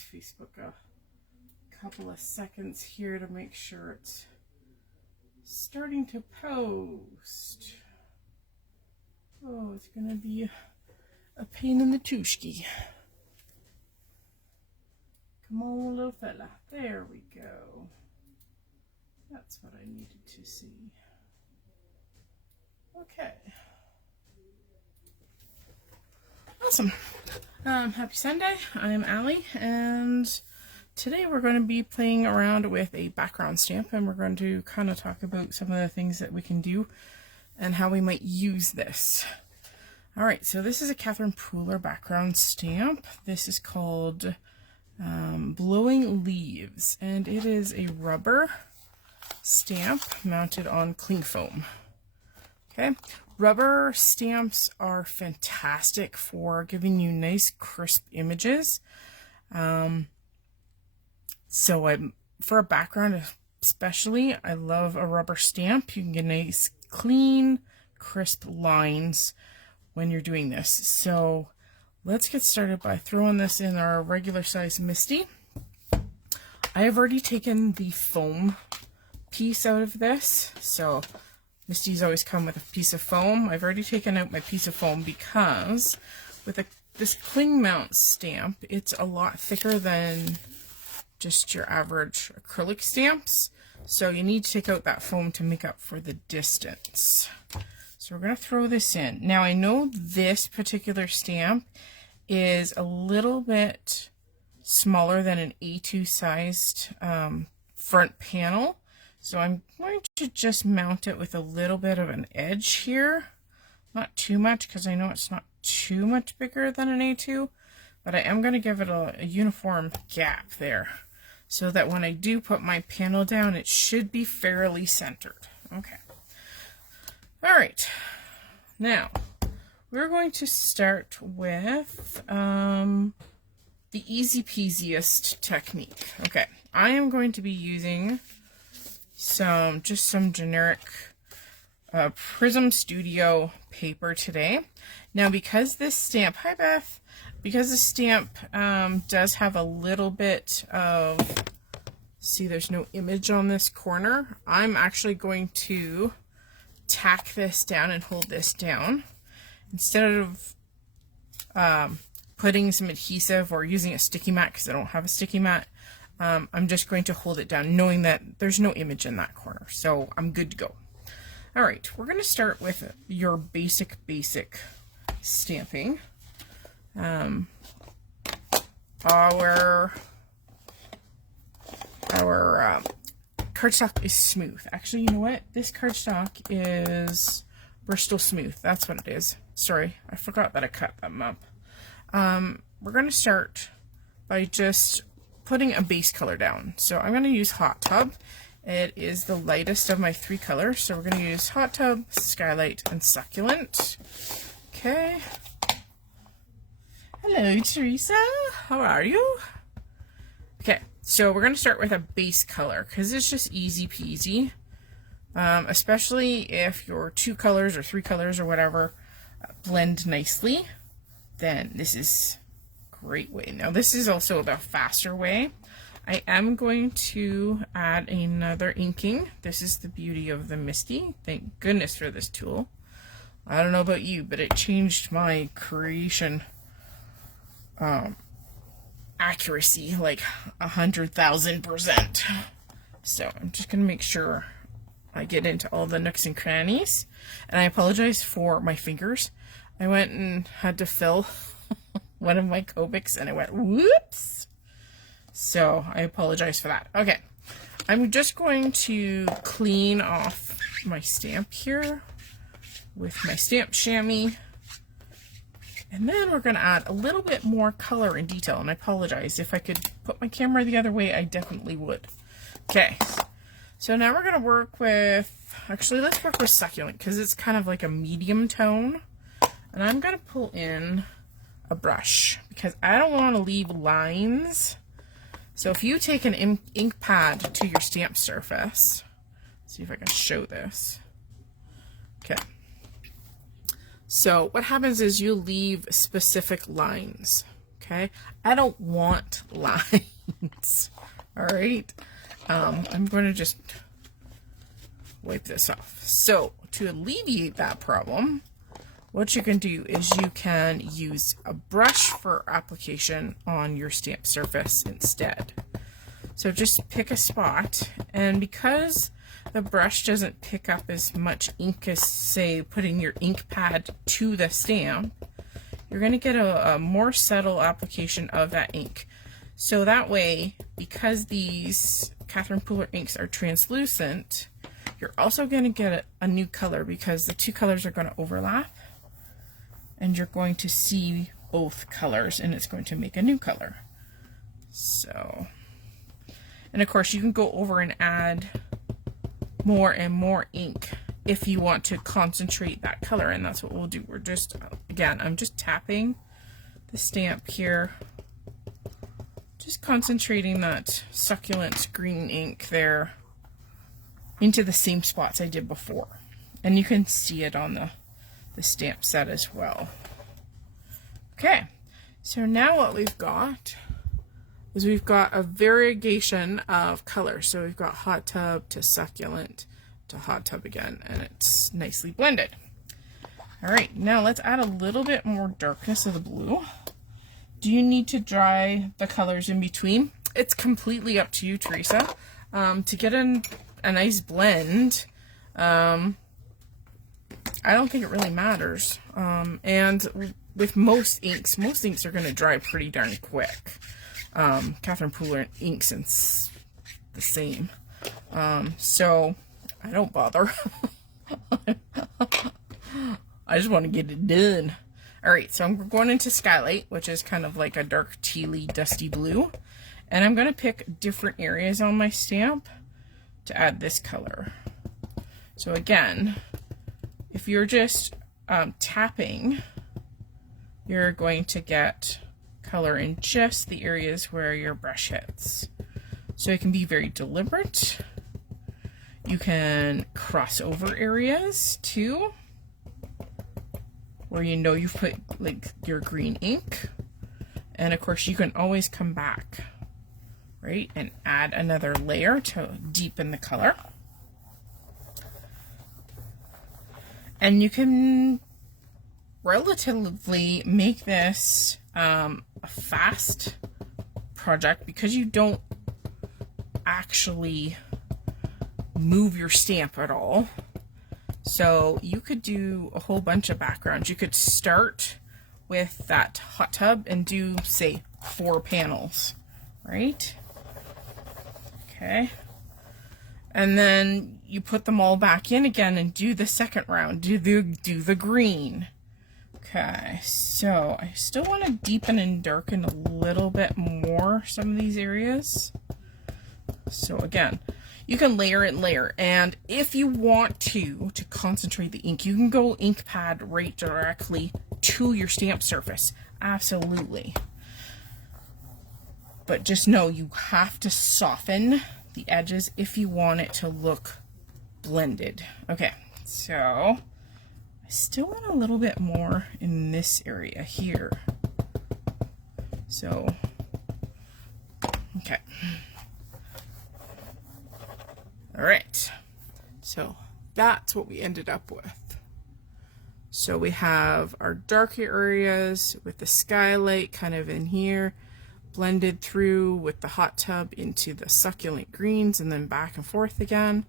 Facebook a couple of seconds here to make sure it's starting to post. Oh, it's gonna be a pain in the tushki. Come on, little fella. There we go. That's what I needed to see. Okay. Awesome. Happy Sunday. I'm Allie, and today we're going to be playing around with a background stamp, and we're going to kind of talk about some of the things that we can do and how we might use this. Alright, so this is a Catherine Pooler background stamp. This is called Blowing Leaves, and it is a rubber stamp mounted on cling foam. Okay, rubber stamps are fantastic for giving you nice crisp images. For a background especially, I love a rubber stamp. You can get nice clean crisp lines when you're doing this. So let's get started by throwing this in our regular size Misty. I have already taken the foam piece out of this, so Misty's always come with a piece of foam. I've already taken out my piece of foam because with this cling mount stamp, it's a lot thicker than just your average acrylic stamps. So you need to take out that foam to make up for the distance. So we're going to throw this in. Now I know this particular stamp is a little bit smaller than an A2 sized front panel. So I'm going to just mount it with a little bit of an edge here. Not too much, because I know it's not too much bigger than an A2, but I am going to give it a uniform gap there, so that when I do put my panel down, it should be fairly centered. Okay. Alright. Now, we're going to start with the easy peasiest technique. Okay. I am going to be using some generic Prism Studio paper today. Now, because this stamp, hi Beth, because the stamp does have a little bit of, see, there's no image on this corner, I'm actually going to tack this down and hold this down instead of putting some adhesive or using a sticky mat, because I don't have a sticky mat. I'm just going to hold it down knowing that there's no image in that corner, so I'm good to go. Alright, we're going to start with your basic stamping. Our cardstock is smooth. Actually, you know what? This cardstock is Bristol Smooth. That's what it is. Sorry, I forgot that I cut them up. We're going to start by just putting a base color down. So I'm going to use Hot Tub. It is the lightest of my three colors. So we're going to use Hot Tub, Skylight, and Succulent. Okay. Hello, Teresa. How are you? Okay, so we're going to start with a base color because it's just easy peasy. Especially if your two colors or three colors or whatever blend nicely, then this is great way. Now this is also the faster way. I am going to add another inking. This is the beauty of the Misty. Thank goodness for this tool. I don't know about you, but it changed my creation accuracy like 100,000%. So I'm just gonna make sure I get into all the nooks and crannies, and I apologize for my fingers. I went and had to fill one of my Copics and I went whoops, so I apologize for that. Okay, I'm just going to clean off my stamp here with my stamp chamois, and then we're going to add a little bit more color and detail, and I apologize. If I could put my camera the other way, I definitely would. Okay, so now we're going to work with, actually let's work with Succulent because it's kind of like a medium tone, and I'm going to pull in a brush because I don't want to leave lines. So if you take an ink pad to your stamp surface, see if I can show this. Okay. So what happens is you leave specific lines. okay? I don't want lines, all right? I'm going to just wipe this off. So to alleviate that problem, what you can do is you can use a brush for application on your stamp surface instead. So just pick a spot, and because the brush doesn't pick up as much ink as, say, putting your ink pad to the stamp, you're going to get a more subtle application of that ink. So that way, because these Catherine Pooler inks are translucent, you're also going to get a new color because the two colors are going to overlap, and you're going to see both colors, and it's going to make a new color. So, and of course you can go over and add more and more ink if you want to concentrate that color, and that's what we'll do. We're just, again, I'm just tapping the stamp here, just concentrating that succulent green ink there into the same spots I did before. And you can see it on the stamp set as well. Okay, so now what we've got is we've got a variegation of colors. So we've got hot tub to succulent to hot tub again, and it's nicely blended. All right, now let's add a little bit more darkness of the blue. Do you need to dry the colors in between? It's completely up to you, Teresa. To get a nice blend, I don't think it really matters. And with most inks are going to dry pretty darn quick. Catherine Pooler inks and the same. So I don't bother. I just want to get it done. All right, so I'm going into Skylight, which is kind of like a dark tealy, dusty blue. And I'm going to pick different areas on my stamp to add this color. So again, if you're just tapping, you're going to get color in just the areas where your brush hits. So it can be very deliberate. You can cross over areas too, where you know you've put like your green ink. And of course you can always come back, right, and add another layer to deepen the color. And you can relatively make this a fast project because you don't actually move your stamp at all. So you could do a whole bunch of backgrounds. You could start with that hot tub and do, say, 4 panels, right? Okay. And then you put them all back in again and do the second round. Do the green. Okay, so I still want to deepen and darken a little bit more some of these areas. So again, you can layer and layer, and if you want to concentrate the ink, you can go ink pad right directly to your stamp surface. Absolutely. But just know you have to soften the edges if you want it to look blended. Okay, so I still want a little bit more in this area here. So, okay. All right, so that's what we ended up with. So we have our darker areas with the skylight kind of in here, blended through with the hot tub into the succulent greens and then back and forth again.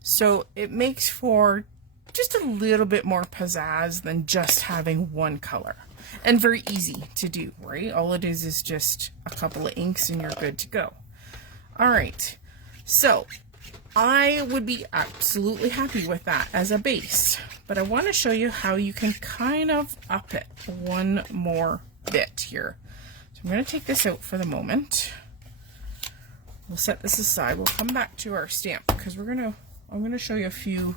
So it makes for just a little bit more pizzazz than just having one color. And very easy to do, right? All it is just a couple of inks and you're good to go. All right, so I would be absolutely happy with that as a base, but I want to show you how you can kind of up it one more bit here. So I'm going to take this out for the moment. We'll set this aside. We'll come back to our stamp because I'm going to show you a few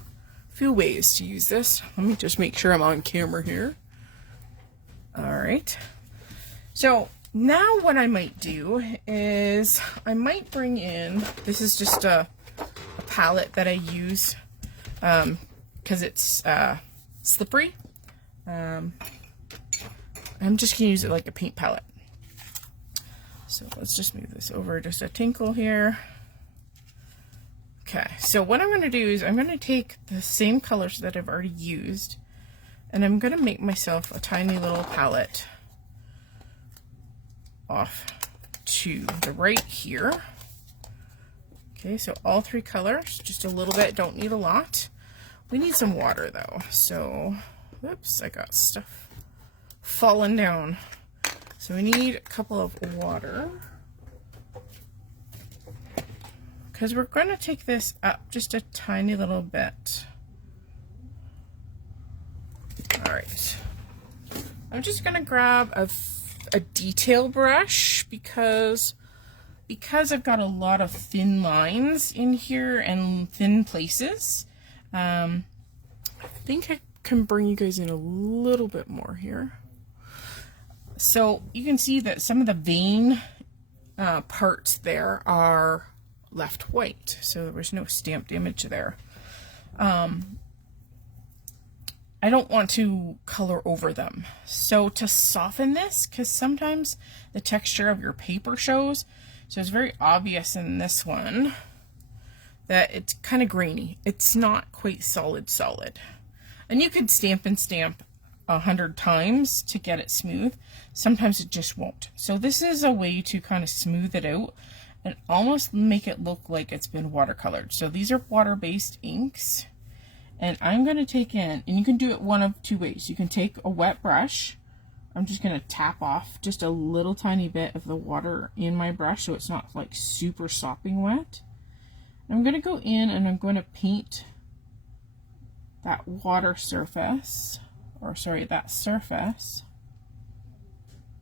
ways to use this. Let me just make sure I'm on camera here. All right. So now what I might do is I might bring in, this is just a palette that I use because it's slippery. I'm just going to use it like a paint palette. So let's just move this over just a tinkle here. Okay, so what I'm going to do is I'm going to take the same colors that I've already used, and I'm going to make myself a tiny little palette off to the right here. Okay, so all 3 colors, just a little bit, don't need a lot. We need some water though, so, whoops, I got stuff falling down. So we need a couple of water, because we're going to take this up just a tiny little bit. All right, I'm just going to grab a detail brush because I've got a lot of thin lines in here and thin places. I think I can bring you guys in a little bit more here. So you can see that some of the vein parts there are left white, so there was no stamped image there. I don't want to color over them. So to soften this, because sometimes the texture of your paper shows, so it's very obvious in this one that it's kind of grainy. It's not quite solid. And you could stamp and stamp 100 times to get it smooth. Sometimes it just won't. So this is a way to kind of smooth it out and almost make it look like it's been watercolored. So these are water-based inks. And I'm going to take in, and you can do it one of 2 ways. You can take a wet brush. I'm just going to tap off just a little tiny bit of the water in my brush so it's not like super sopping wet. I'm going to go in and I'm going to paint that water surface, or sorry, that surface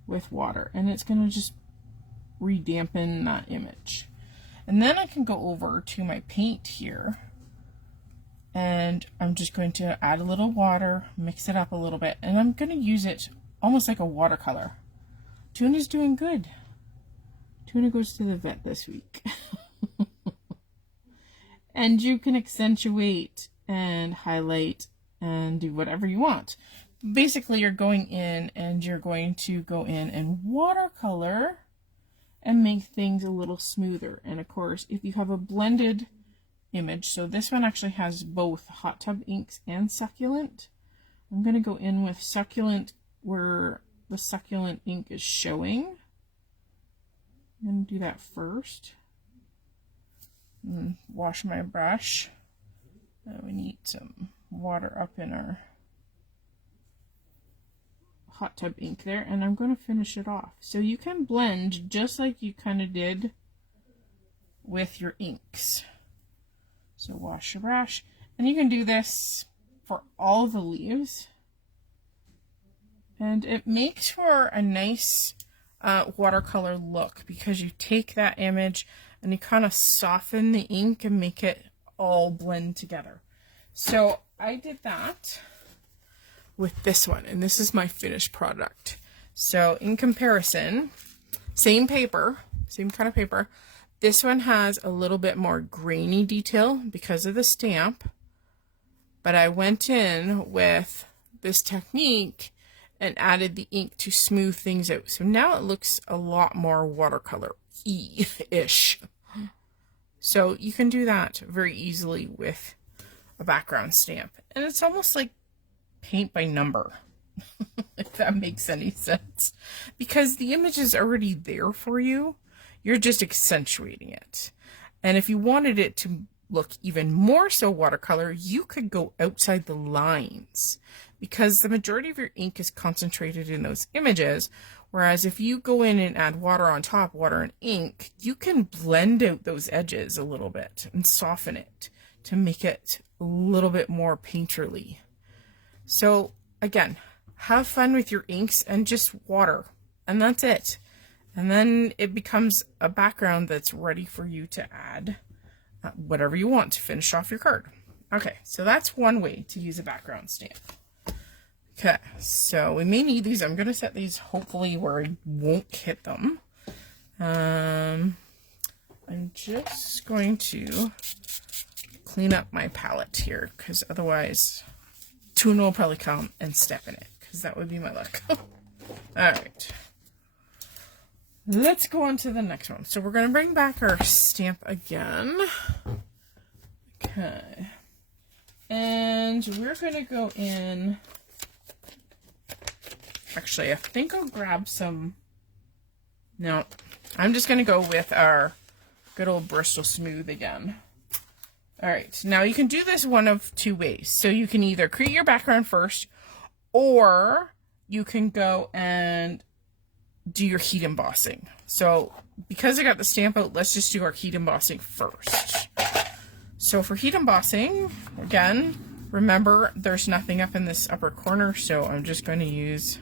with water. And it's going to just redampen that image. And then I can go over to my paint here. And I'm just going to add a little water, mix it up a little bit, and I'm going to use it almost like a watercolor. Tuna's doing good. Tuna goes to the vet this week. And you can accentuate and highlight and do whatever you want. Basically, you're going in and you're going to go in and watercolor and make things a little smoother. And of course, if you have a blended image, so this one actually has both hot tub inks and succulent. I'm going to go in with succulent where the succulent ink is showing. I'm going to do that first. And wash my brush. We need some water up in our hot tub ink there, and I'm going to finish it off. So you can blend just like you kind of did with your inks. So wash your brush, and you can do this for all the leaves, and it makes for a nice watercolor look because you take that image and you kind of soften the ink and make it all blend together. So I did that with this one, and this is my finished product. So in comparison, same paper, same kind of paper. This one has a little bit more grainy detail because of the stamp, but I went in with this technique and added the ink to smooth things out. So now it looks a lot more watercolor-y-ish. So you can do that very easily with a background stamp. And it's almost like paint by number, if that makes any sense. Because the image is already there for you. You're just accentuating it. And if you wanted it to look even more so watercolor, you could go outside the lines because the majority of your ink is concentrated in those images. Whereas if you go in and add water on top, water and ink, you can blend out those edges a little bit and soften it to make it a little bit more painterly. So again, have fun with your inks and just water, and that's it. And then it becomes a background that's ready for you to add whatever you want to finish off your card. Okay, so that's one way to use a background stamp. Okay, so we may need these. I'm going to set these hopefully where I won't hit them. I'm just going to clean up my palette here because otherwise Tuna will probably come and step in it because that would be my luck. All right. let's go on to the next one. So we're going to bring back our stamp again. Okay. And we're going to go in. Actually, I think I'll grab some. No, I'm just going to go with our good old Bristol Smooth again. All right, now you can do this one of two ways. So you can either create your background first, or you can go and do your heat embossing. So because I got the stamp out, let's just do our heat embossing first. So for heat embossing, again, remember there's nothing up in this upper corner, so I'm just going to use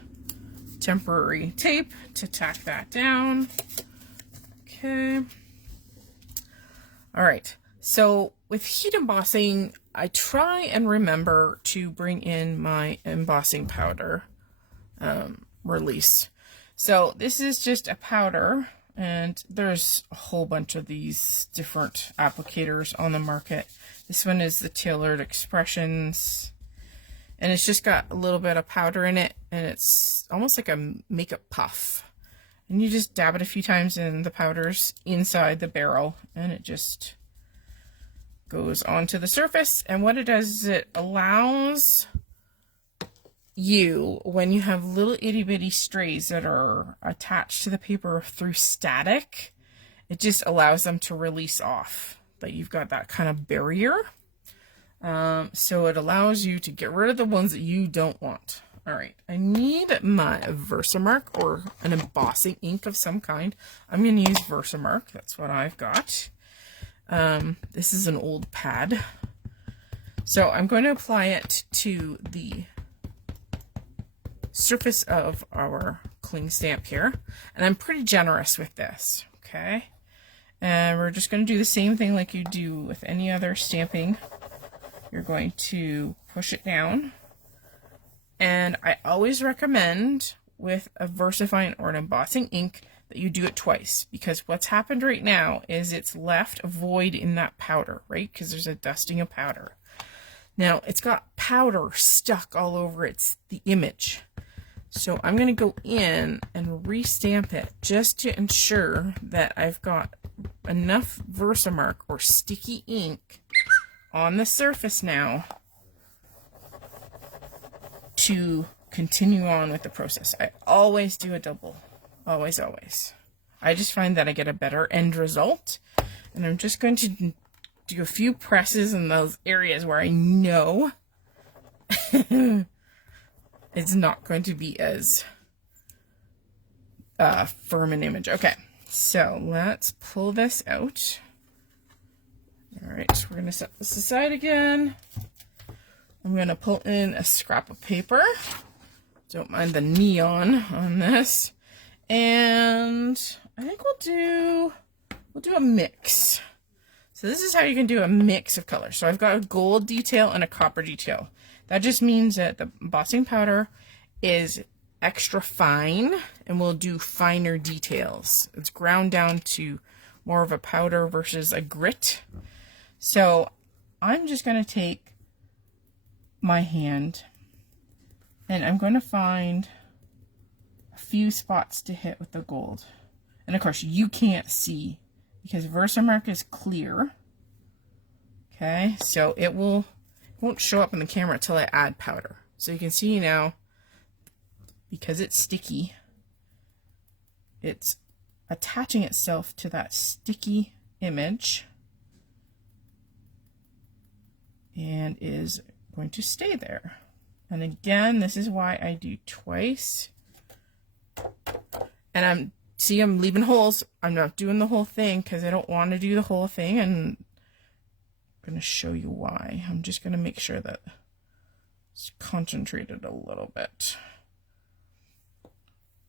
temporary tape to tack that down. Okay. All right. So with heat embossing, I try and remember to bring in my embossing powder release. So this is just a powder, and there's a whole bunch of these different applicators on the market. This one is the Tailored Expressions, and it's just got a little bit of powder in it, and it's almost like a makeup puff. And you just dab it a few times in the powders inside the barrel, and it just goes onto the surface. And what it does is it allows you, when you have little itty bitty strays that are attached to the paper through static, it just allows them to release off. But you've got that kind of barrier. So it allows you to get rid of the ones that you don't want. All right, I need my Versamark or an embossing ink of some kind. I'm going to use Versamark. That's what I've got. This is an old pad. So I'm going to apply it to the surface of our cling stamp here. And I'm pretty generous with this, okay? And we're just going to do the same thing like you do with any other stamping. You're going to push it down. And I always recommend with a VersaFine or an embossing ink that you do it twice, because what's happened right now is it's left a void in that powder, right? Because there's a dusting of powder. Now it's got powder stuck all over the image. So I'm going to go in and restamp it just to ensure that I've got enough Versamark or sticky ink on the surface now to continue on with the process. I always do a double. Always, always. I just find that I get a better end result. And I'm just going to do a few presses in those areas where I know it's not going to be as firm an image. Okay, so let's pull this out. All right, so we're going to set this aside again. I'm going to pull in a scrap of paper. Don't mind the neon on this. And I think we'll do a mix. So this is how you can do a mix of colors. So I've got a gold detail and a copper detail. That just means that the embossing powder is extra fine and will do finer details. It's ground down to more of a powder versus a grit. So I'm just going to take my hand and I'm going to find a few spots to hit with the gold. And of course you can't see because Versamark is clear. Okay, so it won't show up in the camera until I add powder. So you can see now, because it's sticky, it's attaching itself to that sticky image and is going to stay there. And again, this is why I do twice. And I'm leaving holes. I'm not doing the whole thing because I don't want to do the whole thing, and I'm going to show you why. I'm just going to make sure that it's concentrated a little bit.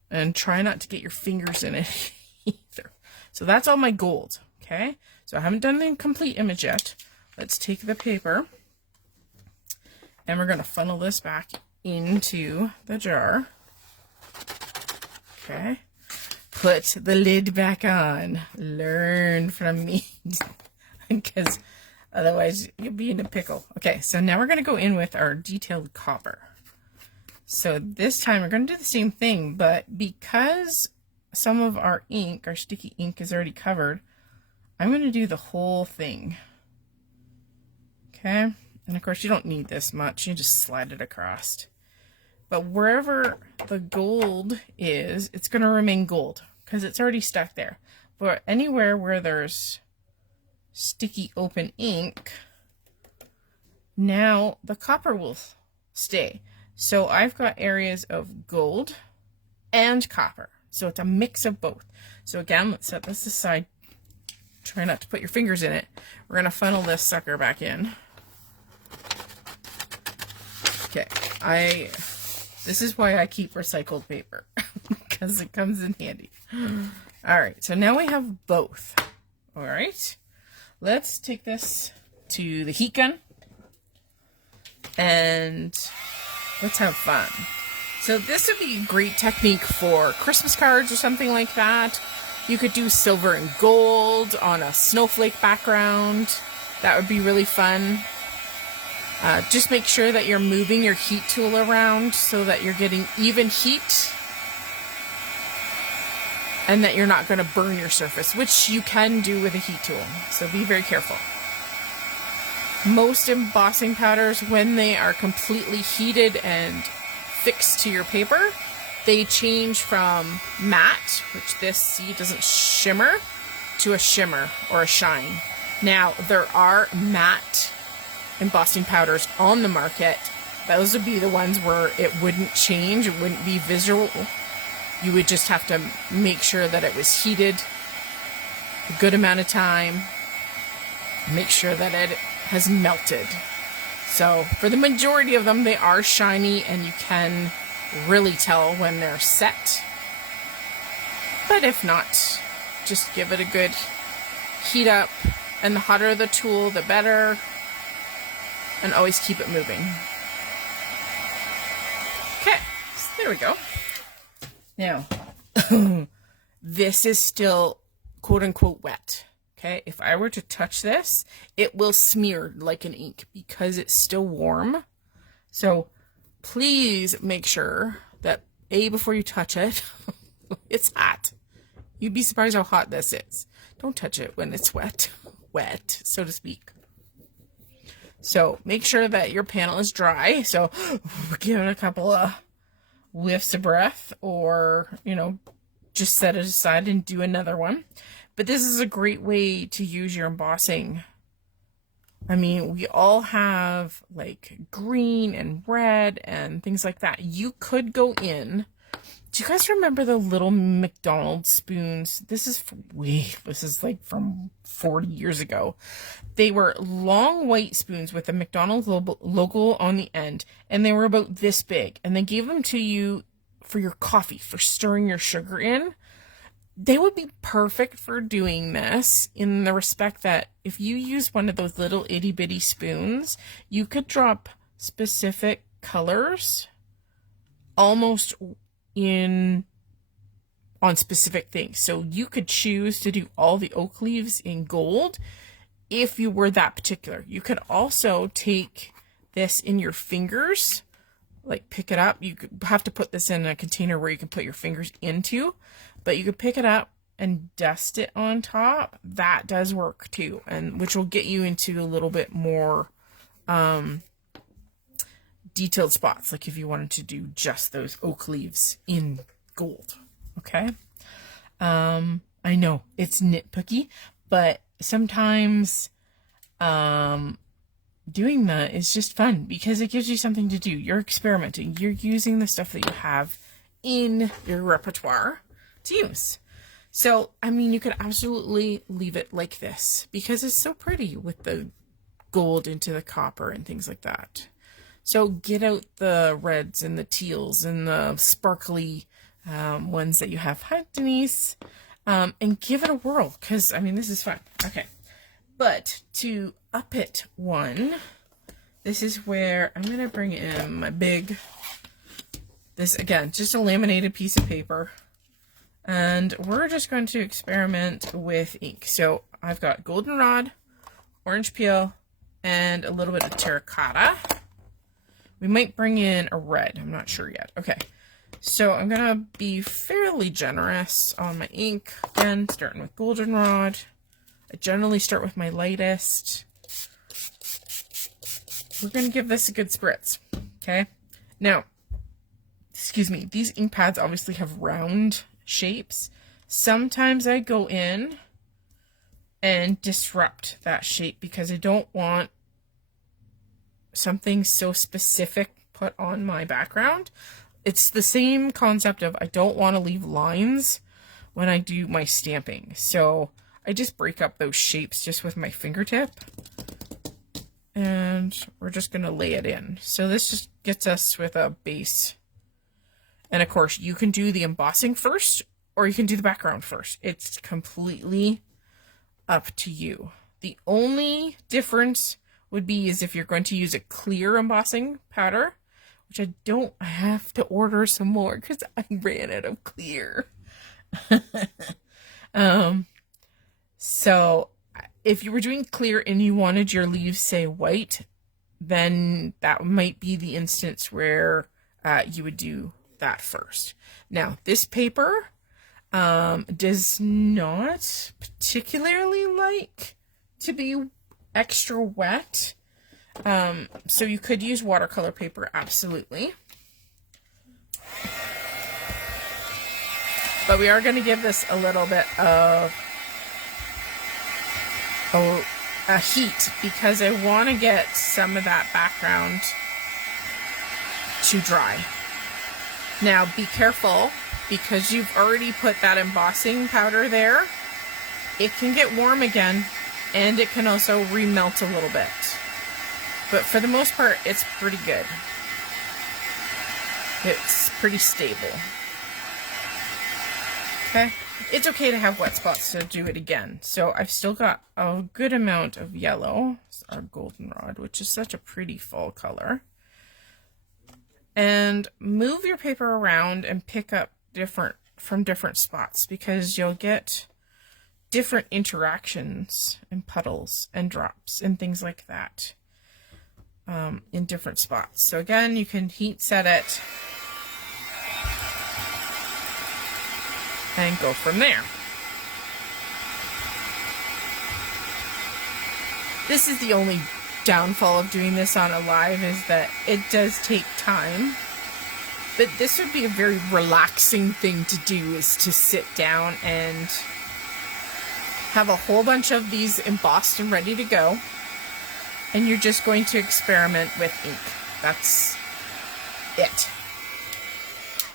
And try not to get your fingers in it either. So that's all my gold, okay? So I haven't done the complete image yet. Let's take the paper and we're going to funnel this back into the jar. Okay. Put the lid back on. Learn from me. Because otherwise you'll be in a pickle. Okay, so now we're going to go in with our detailed copper. So this time we're going to do the same thing, but because some of our ink, our sticky ink is already covered, I'm going to do the whole thing. Okay, and of course you don't need this much, you just slide it across. But wherever the gold is, it's going to remain gold because it's already stuck there. But anywhere where there's sticky open ink, now the copper will stay. So I've got areas of gold and copper. So it's a mix of both. So again, let's set this aside. Try not to put your fingers in it. We're going to funnel this sucker back in. Okay, this is why I keep recycled paper, because it comes in handy. All right, so now we have both. All right, let's take this to the heat gun and let's have fun. So this would be a great technique for Christmas cards or something like that. You could do silver and gold on a snowflake background. That would be really fun. Just make sure that you're moving your heat tool around so that you're getting even heat and that you're not going to burn your surface, which you can do with a heat tool. So be very careful. Most embossing powders, when they are completely heated and fixed to your paper, they change from matte, which this, see, doesn't shimmer, to a shimmer or a shine. Now, there are matte embossing powders on the market. Those would be the ones where it wouldn't change, it wouldn't be visual. You would just have to make sure that it was heated a good amount of time, make sure that it has melted. So for the majority of them, they are shiny and you can really tell when they're set. But if not, just give it a good heat up, and the hotter the tool, the better. And always keep it moving. Okay, so there we go. Now, this is still quote unquote wet. Okay, if I were to touch this, it will smear like an ink because it's still warm. So please make sure that before you touch it, it's hot. You'd be surprised how hot this is. Don't touch it when it's wet, so to speak. So make sure that your panel is dry. So give it a couple of whiffs of breath, or, just set it aside and do another one. But this is a great way to use your embossing. I mean, we all have like green and red and things like that. You could go in. Do you guys remember the little McDonald's spoons? This is like from 40 years ago. They were long white spoons with a McDonald's logo on the end, and they were about this big, and they gave them to you for your coffee, for stirring your sugar in. They would be perfect for doing this, in the respect that if you use one of those little itty bitty spoons, you could drop specific colors almost on specific things. So you could choose to do all the oak leaves in gold if you were that particular. You could also take this in your fingers, like pick it up. You could have to put this in a container where you can put your fingers into, but you could pick it up and dust it on top. That does work too, and which will get you into a little bit more detailed spots, like if you wanted to do just those oak leaves in gold. Okay, I know it's nitpicky, but sometimes doing that is just fun because it gives you something to do. You're experimenting, you're using the stuff that you have in your repertoire to use. So I mean, you could absolutely leave it like this because it's so pretty with the gold into the copper and things like that. So get out the reds and the teals and the sparkly ones that you have. Hi, Denise. And give it a whirl, because, I mean, this is fun. Okay. But to up it one, this is where I'm going to bring in my this, again, just a laminated piece of paper. And we're just going to experiment with ink. So I've got goldenrod, orange peel, and a little bit of terracotta. We might bring in a red. I'm not sure yet. Okay. So I'm gonna be fairly generous on my ink. Again, starting with goldenrod. I generally start with my lightest. We're gonna give this a good spritz, okay? Now, excuse me, these ink pads obviously have round shapes. Sometimes I go in and disrupt that shape because I don't want something so specific put on my background. It's the same concept of I don't want to leave lines when I do my stamping. So I just break up those shapes just with my fingertip. And we're just going to lay it in. So this just gets us with a base. And of course, you can do the embossing first, or you can do the background first. It's completely up to you. The only difference would be is if you're going to use a clear embossing powder, which I have to order some more because I ran out of clear. So if you were doing clear and you wanted your leaves, say, white, then that might be the instance where you would do that first. Now, this paper does not particularly like to be extra wet. So you could use watercolor paper, absolutely. But we are going to give this a little bit of a heat because I want to get some of that background to dry. Now be careful because you've already put that embossing powder there. It can get warm again and it can also remelt a little bit. But for the most part, it's pretty good. It's pretty stable. Okay. It's okay to have wet spots, so do it again. So I've still got a good amount of yellow, our goldenrod, which is such a pretty fall color. And move your paper around and pick up from different spots because you'll get different interactions and puddles and drops and things like that in different spots. So again, you can heat set it and go from there. This is the only downfall of doing this on a live is that it does take time. But this would be a very relaxing thing to do, is to sit down and have a whole bunch of these embossed and ready to go. And you're just going to experiment with ink. That's it.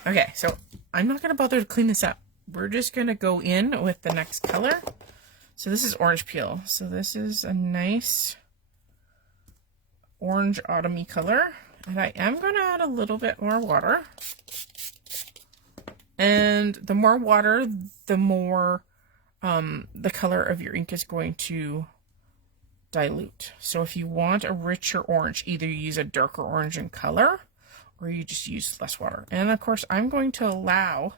Okay, so I'm not going to bother to clean this up. We're just going to go in with the next color. So this is orange peel. So this is a nice orange autumny color. And I am going to add a little bit more water. And the more water, the more the color of your ink is going to dilute. So if you want a richer orange, either you use a darker orange in color or you just use less water. And of course, I'm going to allow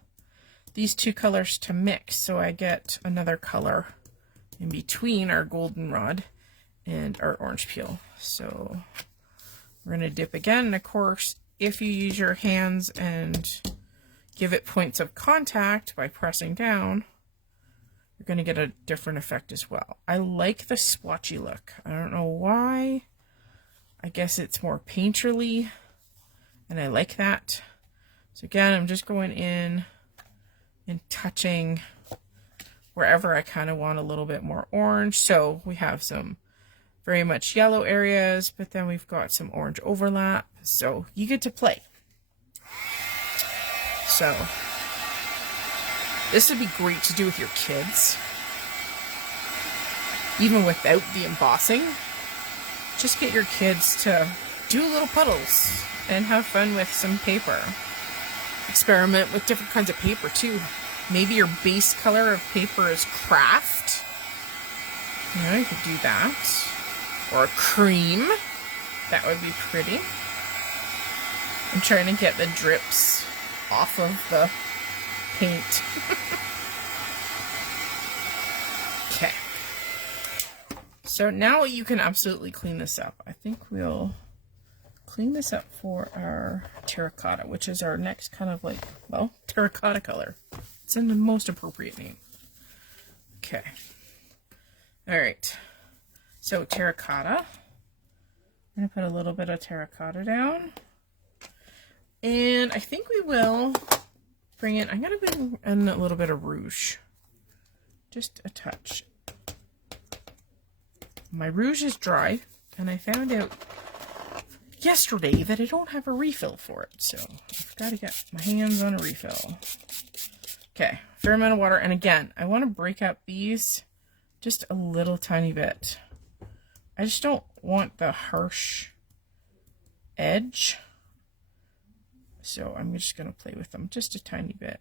these two colors to mix so I get another color in between our goldenrod and our orange peel. So we're going to dip again. And of course, if you use your hands and give it points of contact by pressing down, you're going to get a different effect as well. I like the splotchy look. I don't know why. I guess it's more painterly, and I like that. So again, I'm just going in and touching wherever I kind of want a little bit more orange. So we have some very much yellow areas, but then we've got some orange overlap. So you get to play. So this would be great to do with your kids. Even without the embossing, just get your kids to do little puddles and have fun with some paper. Experiment with different kinds of paper too. Maybe your base color of paper is craft. You know, you could do that. Or cream. That would be pretty. I'm trying to get the drips off of the paint. Okay. So now you can absolutely clean this up. I think we'll clean this up for our terracotta, which is our next kind of like, well, terracotta color. It's in the most appropriate name. Okay. All right. So terracotta. I'm going to put a little bit of terracotta down. And I think we will bring in, I'm going to bring in a little bit of rouge. Just a touch. My rouge is dry, and I found out yesterday that I don't have a refill for it. So I've got to get my hands on a refill. Okay, fair amount of water. And again, I want to break up these just a little tiny bit. I just don't want the harsh edge. So I'm just going to play with them just a tiny bit.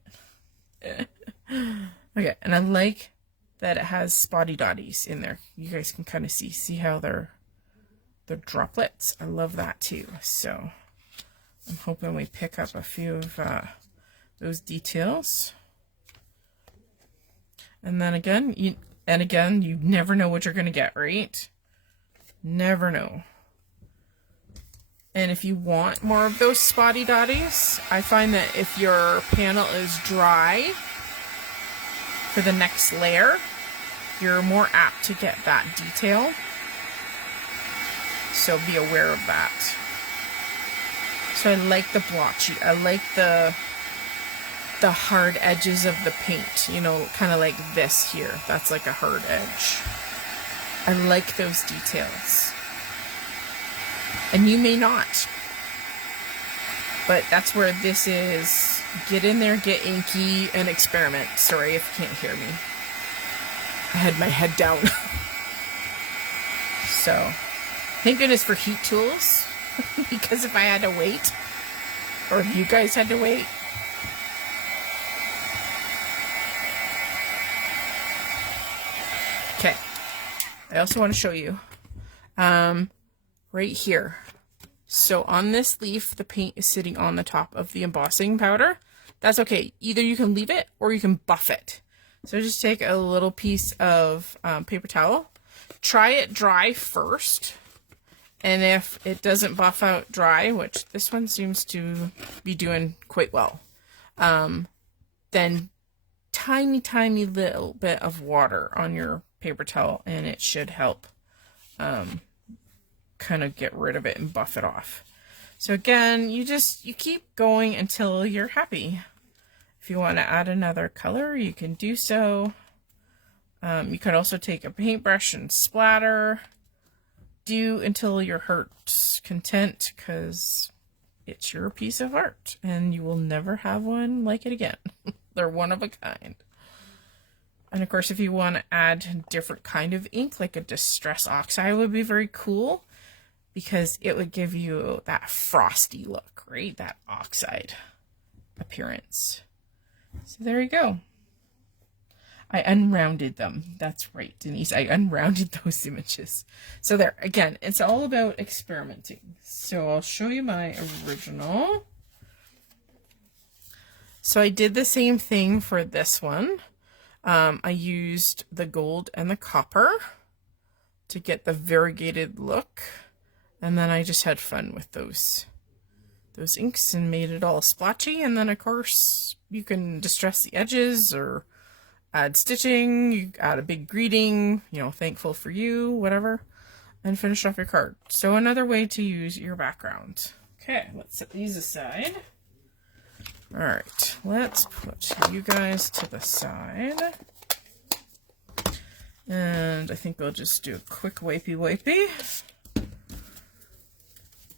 Okay, and I like that it has spotty dotties in there. You guys can kind of see how they're droplets. I love that too. So I'm hoping we pick up a few of those details. And then again, you never know what you're going to get, right? Never know. And if you want more of those spotty dotties, I find that if your panel is dry for the next layer, you're more apt to get that detail. So be aware of that. So I like the blotchy. I like the hard edges of the paint, you know, kind of like this here. That's like a hard edge. I like those details. And you may not. But that's where this is. Get in there, get inky, and experiment. Sorry if you can't hear me. I had my head down. So, thank goodness for heat tools. Because if I had to wait, or if you guys had to wait. Okay. I also want to show you. Right here. So on this leaf, the paint is sitting on the top of the embossing powder. That's okay. Either you can leave it or you can buff it. So just take a little piece of paper towel. Try it dry first. And if it doesn't buff out dry, which this one seems to be doing quite well, then tiny little bit of water on your paper towel and it should help kind of get rid of it and buff it off. So again, you keep going until you're happy. If you want to add another color, you can do so. You could also take a paintbrush and splatter. Do until your heart's content, because it's your piece of art and you will never have one like it again. They're one of a kind. And of course, if you want to add a different kind of ink, like a distress oxide would be very cool, because it would give you that frosty look, right? That oxide appearance. So there you go. I unrounded them. That's right, Denise. I unrounded those images. So there, again, it's all about experimenting. So I'll show you my original. So I did the same thing for this one. I used the gold and the copper to get the variegated look. And then I just had fun with those inks and made it all splotchy. And then, of course, you can distress the edges or add stitching. You add a big greeting, you know, thankful for you, whatever, and finish off your card. So another way to use your background. Okay, let's set these aside. All right, let's put you guys to the side. And I think we'll just do a quick wipey.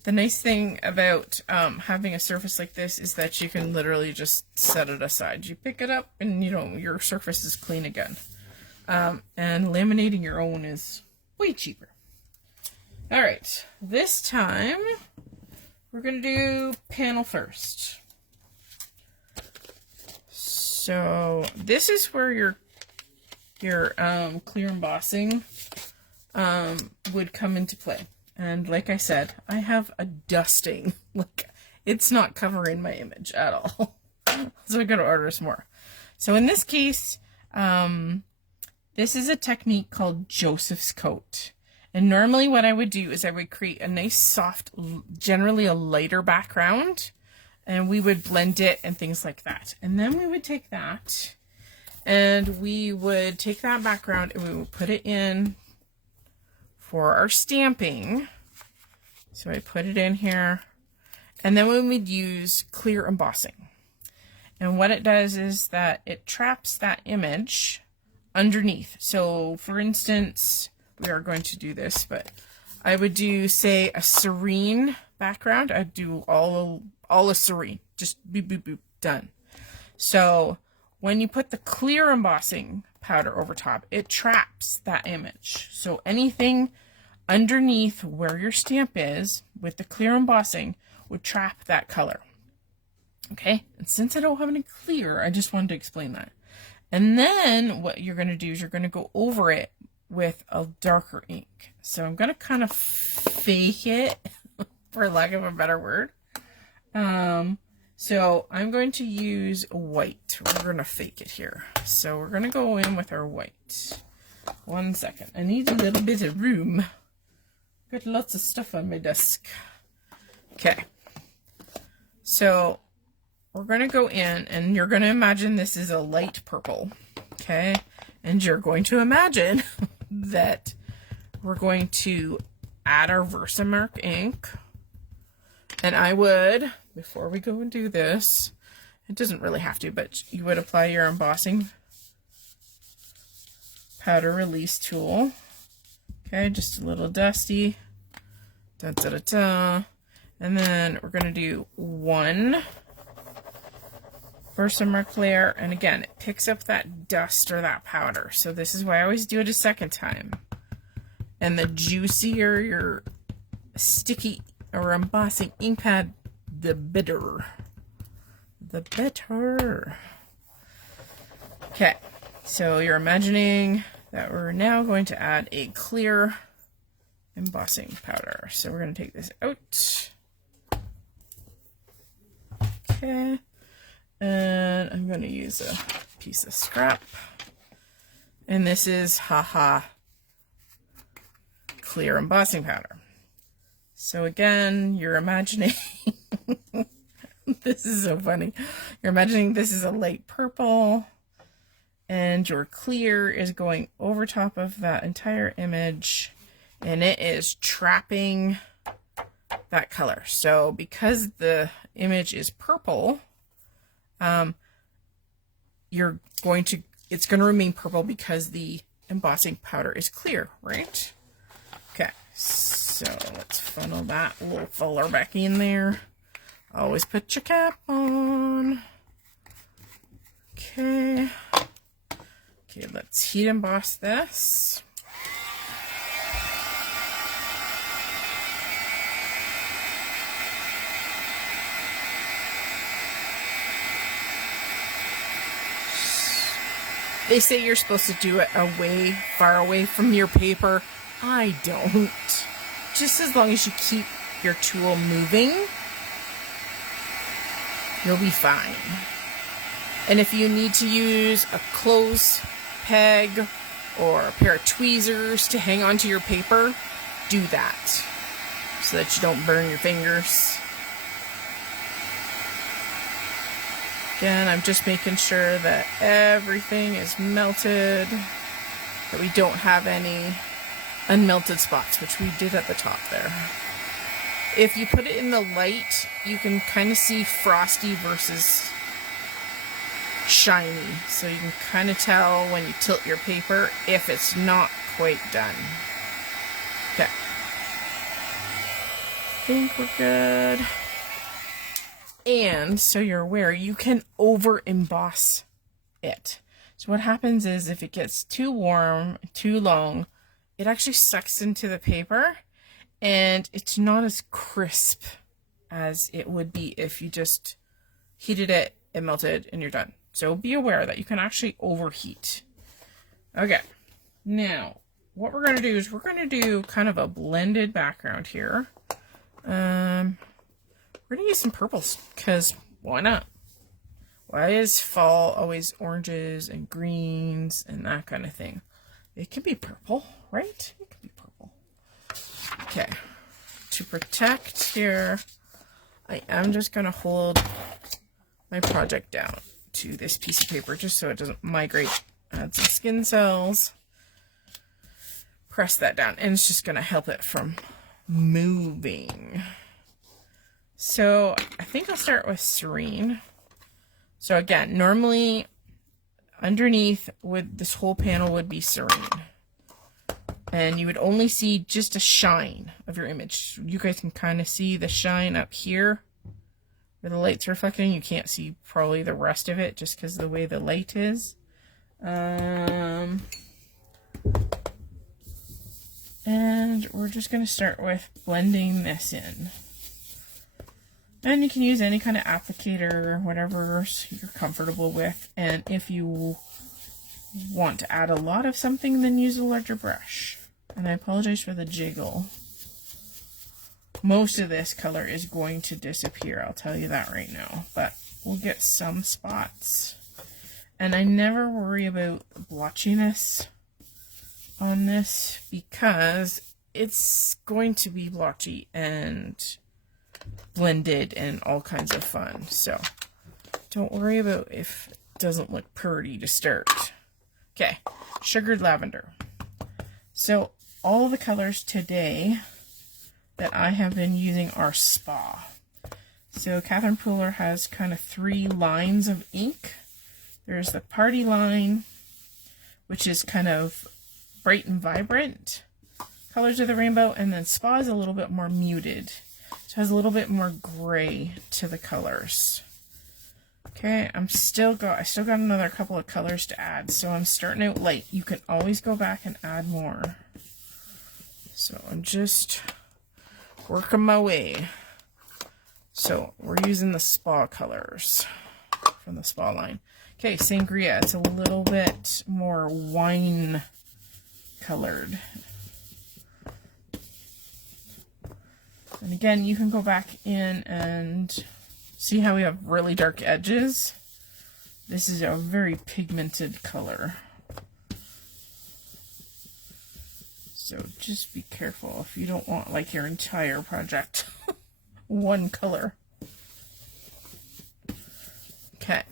The nice thing about having a surface like this is that you can literally just set it aside. You pick it up and, you know, your surface is clean again. And laminating your own is way cheaper. All right, this time we're going to do panel first. So this is where your clear embossing would come into play. And like I said, I have a dusting. Like, it's not covering my image at all. So I gotta order some more. So in this case, this is a technique called Joseph's coat. And normally what I would do is I would create a nice soft, generally a lighter background, and we would blend it and things like that. And then we would take that and we would take that background and we would put it in for our stamping. So I put it in here, and then we would use clear embossing. And what it does is that it traps that image underneath. So for instance, we are going to do this, but I would do, say, a serene background. I'd do all a serene, just boop, boop, boop, done. So when you put the clear embossing powder over top, it traps that image. So anything underneath where your stamp is with the clear embossing would trap that color. Okay, and since I don't have any clear, I just wanted to explain that. And then what you're going to do is you're going to go over it with a darker ink. So I'm going to kind of fake it, for lack of a better word. So I'm going to use white. We're going to fake it here. So we're going to go in with our white. 1 second. I need a little bit of room. Got lots of stuff on my desk. Okay. So we're going to go in, and you're going to imagine this is a light purple. Okay. And you're going to imagine that we're going to add our Versamark ink. And I would, before we go and do this, it doesn't really have to, but you would apply your embossing powder release tool. Okay, just a little dusty. Da, da, da, da. And then we're going to do one Versamark layer. And again, it picks up that dust or that powder. So this is why I always do it a second time. And the juicier your sticky or embossing ink pad, the better. The better. Okay, so you're imagining that we're now going to add a clear embossing powder. So we're going to take this out. Okay, and I'm going to use a piece of scrap. And this is, haha, clear embossing powder. So again, you're imagining, this is so funny. You're imagining this is a light purple, and your clear is going over top of that entire image, and it is trapping that color. So because the image is purple, it's going to remain purple because the embossing powder is clear, right? Okay, so let's funnel that little filler back in there. Always put your cap on. Okay. Okay, let's heat emboss this. They say you're supposed to do it far away from your paper. I don't. Just as long as you keep your tool moving, you'll be fine. And if you need to use a clothes peg or a pair of tweezers to hang onto your paper, do that so that you don't burn your fingers. Again, I'm just making sure that everything is melted, that we don't have any unmelted spots, which we did at the top there. If you put it in the light, you can kind of see frosty versus shiny. So you can kind of tell when you tilt your paper if it's not quite done. Okay. I think we're good. And so you're aware, you can over emboss it. So what happens is if it gets too warm, too long, it actually sucks into the paper and it's not as crisp as it would be if you just heated it, it melted, and you're done. So be aware that you can actually overheat. Okay, now what we're going to do is we're going to do kind of a blended background here. We're going to use some purples because why not? Why is fall always oranges and greens and that kind of thing? It can be purple, right? It can be purple. Okay, to protect here, I am just going to hold my project down to this piece of paper just so it doesn't migrate. Add some skin cells, press that down, and it's just going to help it from moving. So I think I'll start with Serene. So again, normally underneath this whole panel would be Serene. And you would only see just a shine of your image. You guys can kind of see the shine up here where the light's reflecting. You can't see probably the rest of it just because of the way the light is. And we're just going to start with blending this in. And you can use any kind of applicator, whatever you're comfortable with. And if you want to add a lot of something, then use a larger brush. And I apologize for the jiggle. Most of this color is going to disappear, I'll tell you that right now. But we'll get some spots. And I never worry about blotchiness on this because it's going to be blotchy and blended and all kinds of fun. So don't worry about if it doesn't look pretty to start. Okay, sugared lavender. So all the colors today that I have been using are Spa. So Catherine Pooler has kind of 3 lines of ink. There's the party line, which is kind of bright and vibrant colors of the rainbow, and then Spa is a little bit more muted. So it has a little bit more gray to the colors. Okay, I still got another couple of colors to add, so I'm starting out light. You can always go back and add more. So I'm just working my way. So we're using the Spa colors from the Spa line. Okay, Sangria, it's a little bit more wine colored. And again, you can go back in and see how we have really dark edges. This is a very pigmented color. So just be careful if you don't want like your entire project one color. Okay.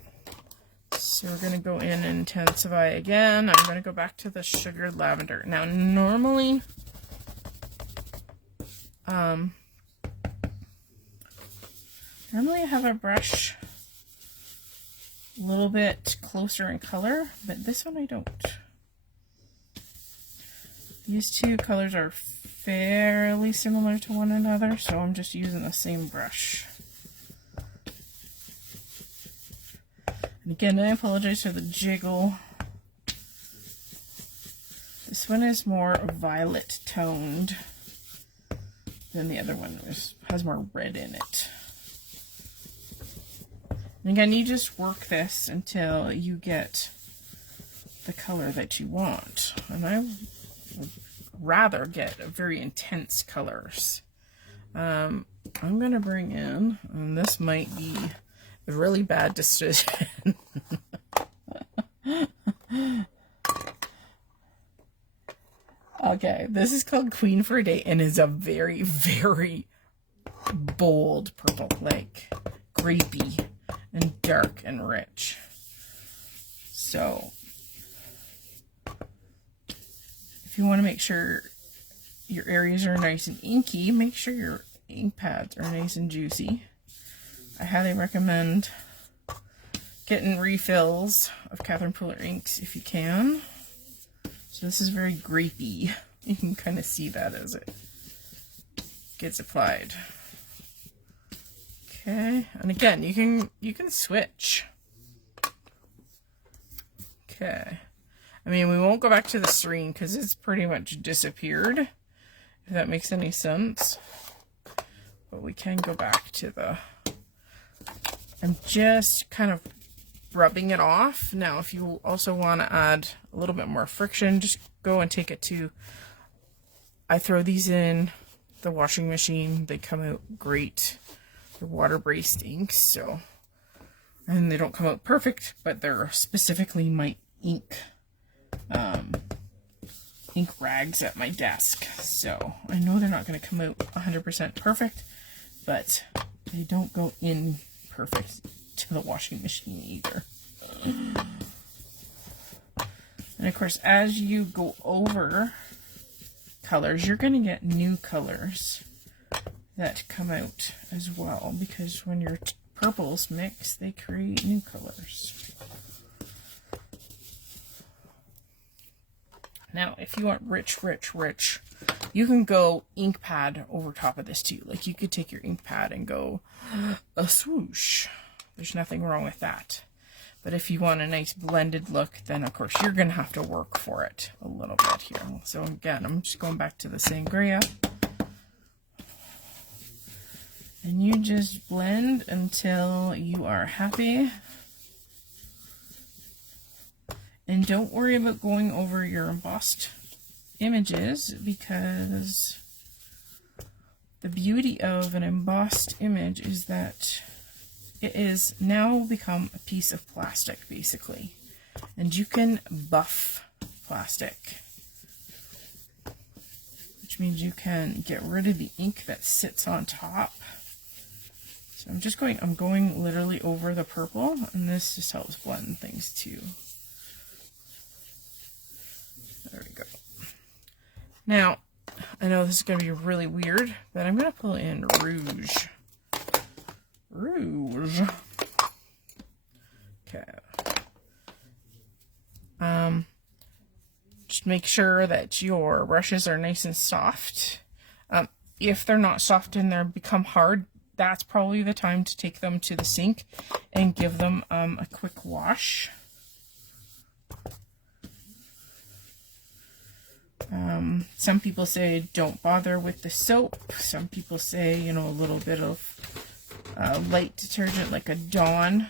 So we're going to go in and intensify again. I'm going to go back to the sugared lavender. Now normally I have a brush a little bit closer in color, but this one I don't. These two colors are fairly similar to one another, so I'm just using the same brush. And again, I apologize for the jiggle. This one is more violet toned than the other one, which has more red in it. And again, you just work this until you get the color that you want. And I would rather get very intense colors. I'm going to bring in, and this might be a really bad decision. Okay, this is called Queen for a Day and is a very, very bold purple, like grapey and dark and rich. So if you want to make sure your areas are nice and inky, make sure your ink pads are nice and juicy. I highly recommend getting refills of Catherine Pooler inks if you can. So this is very grapey. You can kind of see that as it gets applied. Okay, and again, you can switch. Okay. I mean, we won't go back to the Serene because it's pretty much disappeared, if that makes any sense. But we can go back to the... I'm just kind of rubbing it off. Now, if you also want to add a little bit more friction, just go and take it to... I throw these in the washing machine. They come out great. They're water-based inks, so... And they don't come out perfect, but they're specifically my ink ink rags at my desk, so I know they're not going to come out 100% perfect, but they don't go in perfect to the washing machine either. And of course, as you go over colors, you're going to get new colors that come out as well, because when your purples mix, they create new colors. Now, if you want rich, rich, rich, you can go ink pad over top of this too. Like, you could take your ink pad and go a swoosh. There's nothing wrong with that. But if you want a nice blended look, then of course you're going to have to work for it a little bit here. So again, I'm just going back to the sangria. And you just blend until you are happy. And don't worry about going over your embossed images, because the beauty of an embossed image is that it is now become a piece of plastic, basically. And you can buff plastic, which means you can get rid of the ink that sits on top. So I'm going literally over the purple, and this just helps blend things too. There we go. Now, I know this is going to be really weird, but I'm going to pull in rouge. Rouge. Okay. Just make sure that your brushes are nice and soft. If they're not soft and they become hard, that's probably the time to take them to the sink and give them a quick wash. Some people say don't bother with the soap. Some people say, you know, a little bit of light detergent like a Dawn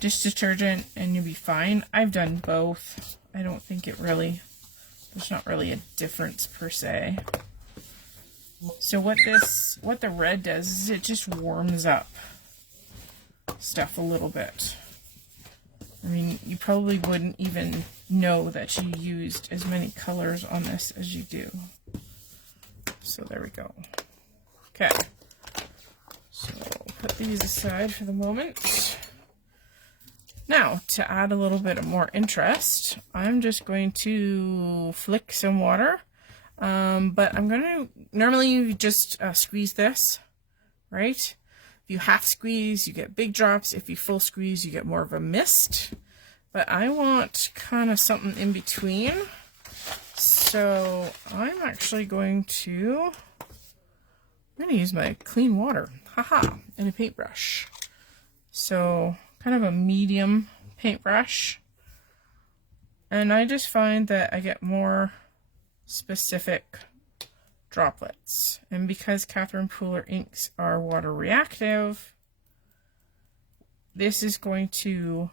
dish detergent and you'll be fine. I've done both. I don't think there's not really a difference per se. So what the red does is it just warms up stuff a little bit. I mean, you probably wouldn't even know that you used as many colors on this as you do. So there we go. Okay. So put these aside for the moment. Now, to add a little bit of more interest, I'm just going to flick some water. But I'm going to, normally you just squeeze this, right? If you half squeeze, you get big drops. If you full squeeze, you get more of a mist. But I want kind of something in between. So I'm actually going to use my clean water, haha, and a paintbrush. So kind of a medium paintbrush. And I just find that I get more specific droplets. And because Catherine Pooler inks are water reactive, this is going to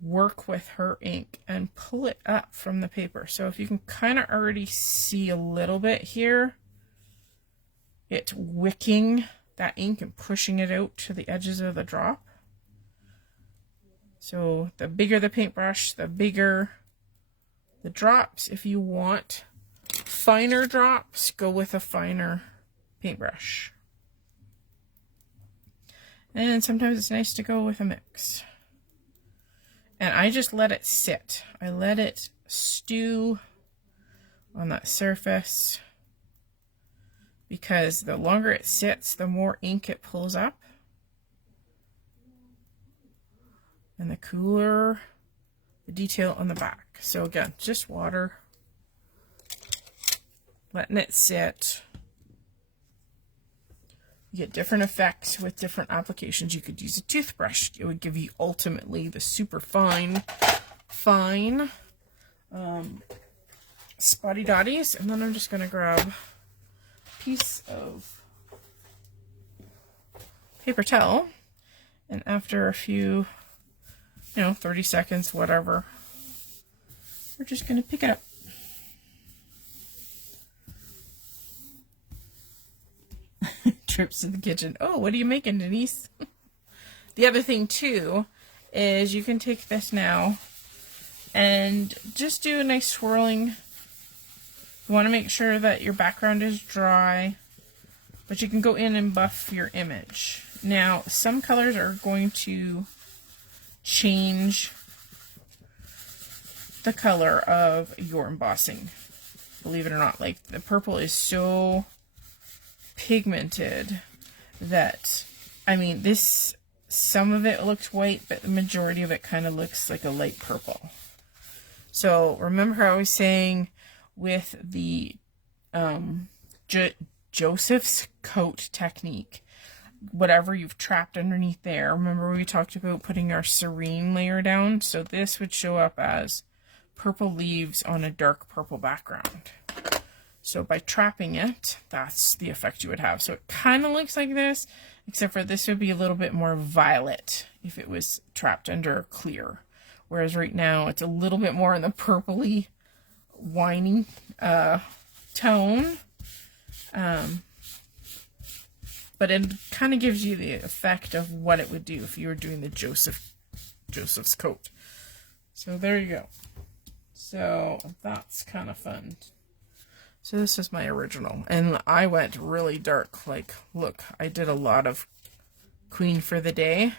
work with her ink and pull it up from the paper. So if you can kind of already see a little bit here, it's wicking that ink and pushing it out to the edges of the drop. So the bigger the paintbrush, the bigger the drops. If you want finer drops, go with a finer paintbrush. And sometimes it's nice to go with a mix. And I just let it sit. I let it stew on that surface, because the longer it sits, the more ink it pulls up. And the cooler the detail on the back. So again, just water, letting it sit. You get different effects with different applications. You could use a toothbrush. It would give you ultimately the super fine spotty dotties. And then I'm just going to grab a piece of paper towel. And after a few, 30 seconds, whatever, we're just going to pick it up. Trips in the kitchen. Oh, what are you making, Denise? The other thing too is you can take this now and just do a nice swirling. You want to make sure that your background is dry, but you can go in and buff your image. Now, some colors are going to change the color of your embossing. Believe it or not, like the purple is so pigmented that, I mean, this, some of it looks white, but the majority of it kind of looks like a light purple. So remember how I was saying with the Joseph's coat technique, whatever you've trapped underneath there, remember we talked about putting our serene layer down? So this would show up as purple leaves on a dark purple background. So by trapping it, that's the effect you would have. So it kind of looks like this, except for this would be a little bit more violet if it was trapped under clear. Whereas right now it's a little bit more in the purpley, winey tone. But it kind of gives you the effect of what it would do if you were doing the Joseph's coat. So there you go. So that's kind of fun. So this is my original. And I went really dark. Like, look, I did a lot of Queen for the Day.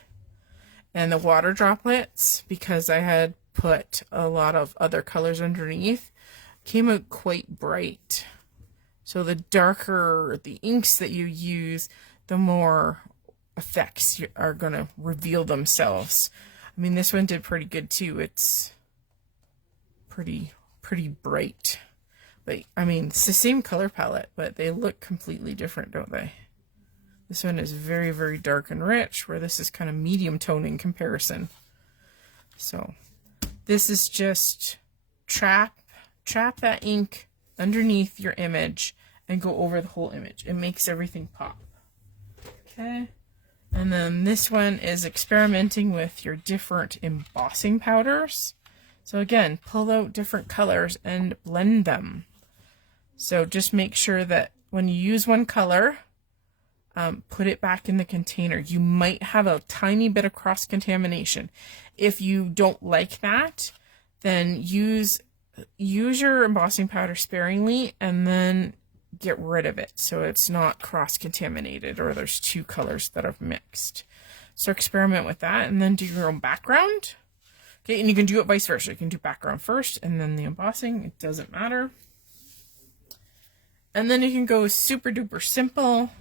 And the water droplets, because I had put a lot of other colors underneath, came out quite bright. So the darker the inks that you use, the more effects are going to reveal themselves. I mean, this one did pretty good too. It's pretty bright. But, I mean, it's the same color palette, but they look completely different, don't they? This one is very, very dark and rich, where this is kind of medium tone in comparison. So, this is just trap that ink underneath your image and go over the whole image. It makes everything pop. Okay. And then this one is experimenting with your different embossing powders. So again, pull out different colors and blend them. So just make sure that when you use one color, put it back in the container. You might have a tiny bit of cross-contamination. If you don't like that, then use your embossing powder sparingly and then get rid of it so it's not cross-contaminated or there's two colors that have mixed. So experiment with that and then do your own background. Okay, and you can do it vice versa. You can do background first and then the embossing. It doesn't matter. And then you can go super duper simple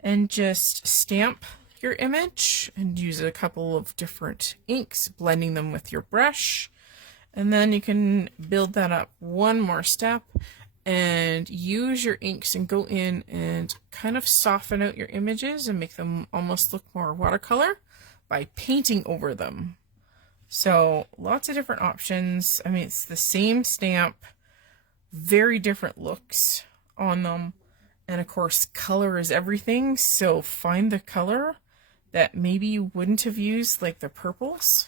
and just stamp your image and use a couple of different inks, blending them with your brush. And then you can build that up one more step and use your inks and go in and kind of soften out your images and make them almost look more watercolor by painting over them. So lots of different options. I mean, it's the same stamp, very different looks on them. And of course, color is everything. So find the color that maybe you wouldn't have used, like the purples.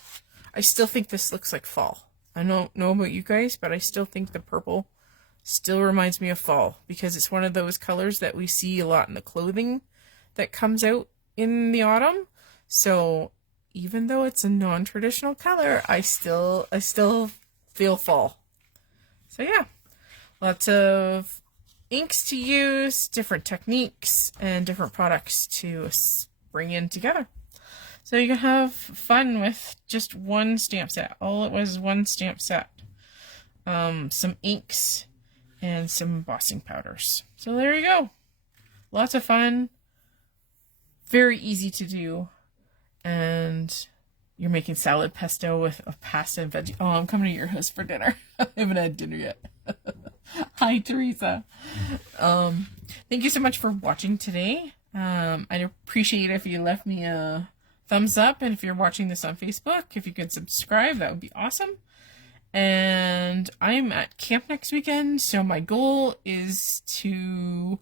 I still think this looks like fall. I don't know about you guys, but I still think the purple still reminds me of fall because it's one of those colors that we see a lot in the clothing that comes out in the autumn. So even though it's a non-traditional color, I still feel fall. So yeah, lots of inks to use, different techniques, and different products to bring in together. So you can have fun with just one stamp set. All it was one stamp set. Some inks and some embossing powders. So there you go. Lots of fun. Very easy to do. And you're making salad pesto with a pasta and veggie. Oh, I'm coming to your house for dinner. I haven't had dinner yet. Hi, Teresa. Thank you so much for watching today. I'd appreciate it if you left me a thumbs up, and if you're watching this on Facebook, if you could subscribe, that would be awesome. And I'm at camp next weekend, so my goal is to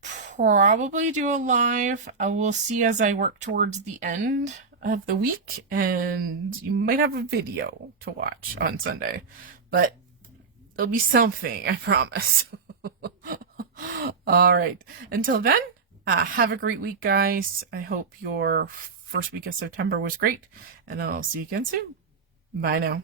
probably do a live. I will see as I work towards the end of the week, and you might have a video to watch on Sunday, but there'll be something, I promise. All right, until then, have a great week, guys. I hope your first week of September was great, and I'll see you again soon. Bye now.